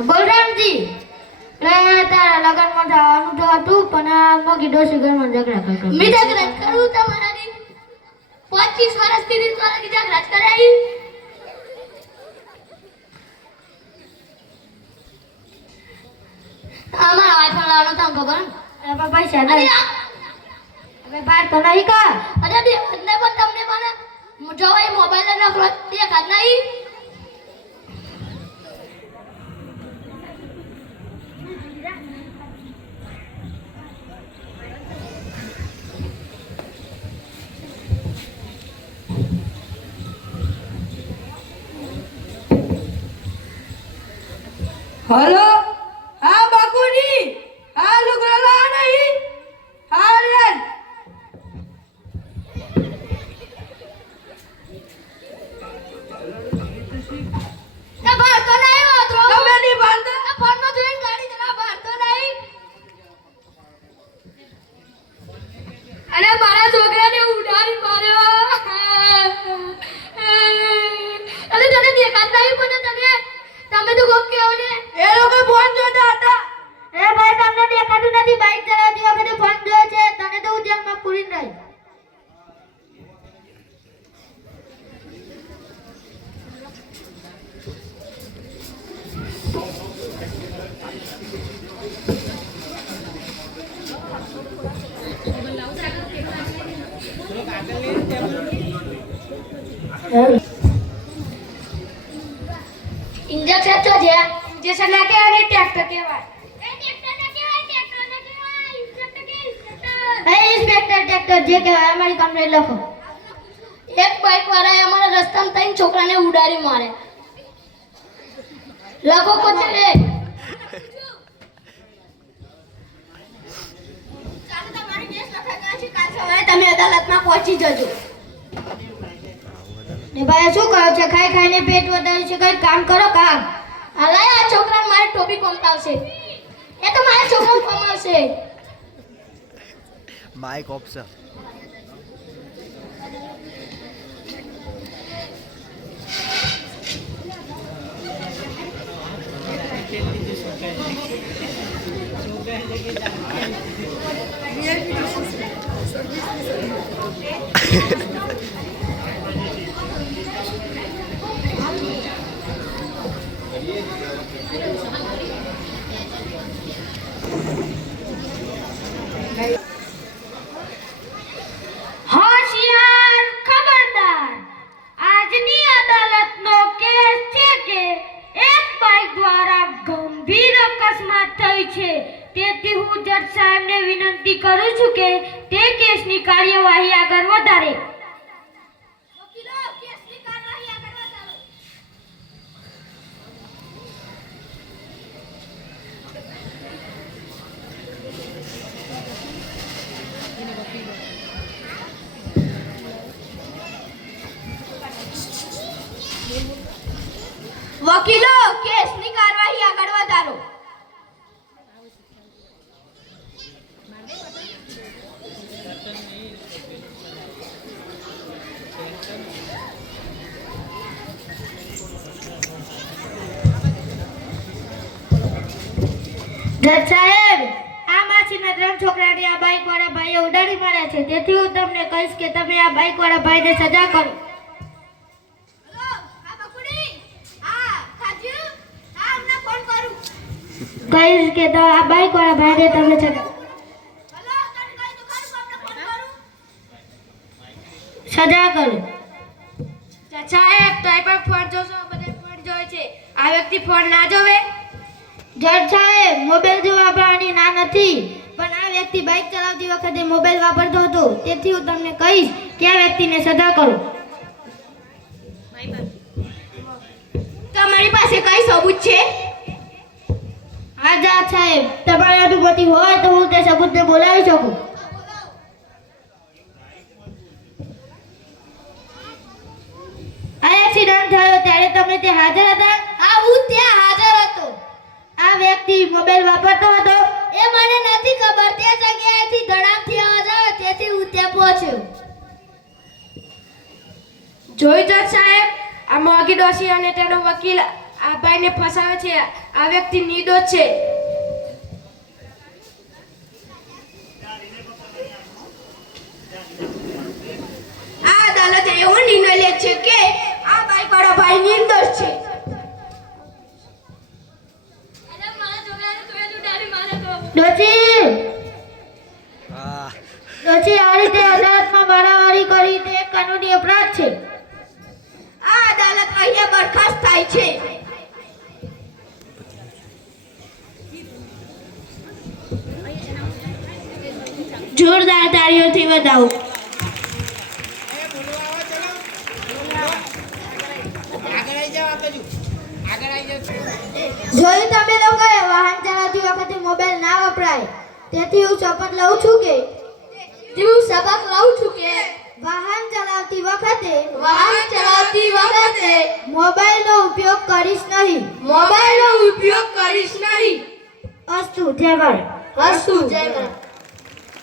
બલરામજી તારા લગનમાં જવાનું તો હતું પણ આ મોગી ડોસી ઘરમાં ઝઘડા કરતો મેં ઝઘડા કરું તમારાની 25 વર્ષથી રીત વાળા ઝઘડા કરાઈ અમારા આઈફોન લાવવાનો તો ખબર એમાં પૈસા નહીં હવે બાર તો નહીં કા અરે બે મને પણ તમને મને જોવાય મોબાઈલ ના ખોલ દેખાત નહીં हेलो हाँ बाकूजी हाँ लुगड़ा नहीं हाँ रेन ના બહાર તો નહીં વાતરો તમે નહીં બાંધો ના ફોન માં જોઈને ગાડી જરા બહાર તો નહીં અને મારા છોકરાને ઉડાડી માર્યો અરે તને દેખાત નહીં પણ તમે તો કોક કેવો ને એ લોકો ફોન જોતા હતા એ ભાઈ તમને દેખાતું નથી બાઈક ચલાવતી વખતે ફોન જોયો છે તને તો ઉજ્જૈનમાં પૂરી રહી इंजेक्शन तो जे इंजेक्शन ना के અને ટ્રેક્ટર કેવાય એ ટ્રેક્ટર ના કેવાય ટ્રેક્ટર ના કેવાય ઇન્સ્પેક્ટર કે ઇન્સ્પેક્ટર એ ઇન્સ્પેક્ટર ટ્રેક્ટર જે કહેવાય અમારી કંપની લખો એક બાઈક વાળાએ અમારા રસ્તામાં ત્રણ છોકરાને ઉડાડી મારે લખો કોચરે ચાલો તમારી કેસ લખાતા છે કાલ સવારે તમે અદાલતમાં પહોંચી જજો ને ભાઈ શું કહો છે ખાઈ ખાઈને પેટ વધાર્યું છે કઈ કામ કરો કામ અલા આ છોકરા મારે ટોપી કોમતાવશે એ તો મારા છોકરા કોમાવશે માઇક ઓપ્શન હોશિયાર ખબરદાર આજની અદાલતનો કેસ છે કે એક બાઈક દ્વારા ગંભીર અકસ્માત થઈ છે તેથી હું જજ સાહેબને વિનંતી કરું છું કે તે કેસની કાર્યવાહી આગળ વધારે વકીલો કેસની કાર્યવાહી આગળ વધારો વકીલો કેસની કાર્યવાહી આગળ વધારો જજ સાહેબ આ માસીના ત્રણ છોકરાને આ બાઈક વાળા ભાઈએ ઉડાડી માર્યા છે તેથી હું તમને કહીશ કે તમે આ બાઈક વાળા ભાઈને સજા કરો હેલો આ બકુડી આ ખાજુ આ અમને ફોન કરું કહીશ કે તો આ બાઈક વાળા ભાઈને તમે સજા હેલો તને કઈ તો ખરું અમને ફોન કરું સજા કરો સાહેબ તાઈ પર ફોન જોશો બધે ફોન જોય છે આ વ્યક્તિ ફોન ના જોવે જજ સાહેબ મોબાઈલ જોવા પ્રાણી ના નથી પણ આ વ્યક્તિ બાઇક ચલાવતી વખતે મોબાઈલ વાપરતો હતો તેથી હું તમને કહીશ કે આ વ્યક્તિને સજા કરો તમારી પાસે કઈ સબૂત છે હા જજ સાહેબ તમારી અનુમતિ હોય તો હું તે સબૂતને બોલાવી શકું આ એક્સિડન્ટ થયો ત્યારે તમે તે હાજર હતા હા હું ત્યાં હાજર હતો આ વ્યક્તિ મોબાઈલ વાપરતો હતો એ મને નથી ખબર તે જગ્યાએથી ધડામથી અવાજ આવ્યો તેથી હું ત્યાં પહોંચ્યો જોઈ જજ સાહેબ આ મોગી ડોશી અને તેનો વકીલ આ ભાઈને ફસાવે છે. આ વ્યક્તિ નિર્દોષ છે. આ અદાલત એવો નિર્ણય લે છે કે આ બાઈક વાળો ભાઈ નિર્દોષ છે. ડોશી આ રીતે અદાલતમાં મારામારી કરી તે કાનૂની અપરાધ છે. આ અદાલત અહીંયા બરખાસ્ત થાય છે. જોરદાર તાળીઓથી વધાવો. જોયું તમે લોકોએ વાહન ચલાવતી વખતે મોબાઈલ ના વપરાય. તેથી હું શપથ લઉં છું કે વાહન ચલાવતી વખતે મોબાઈલનો ઉપયોગ કરીશ નહીં. અસ્તુ જય ભારત.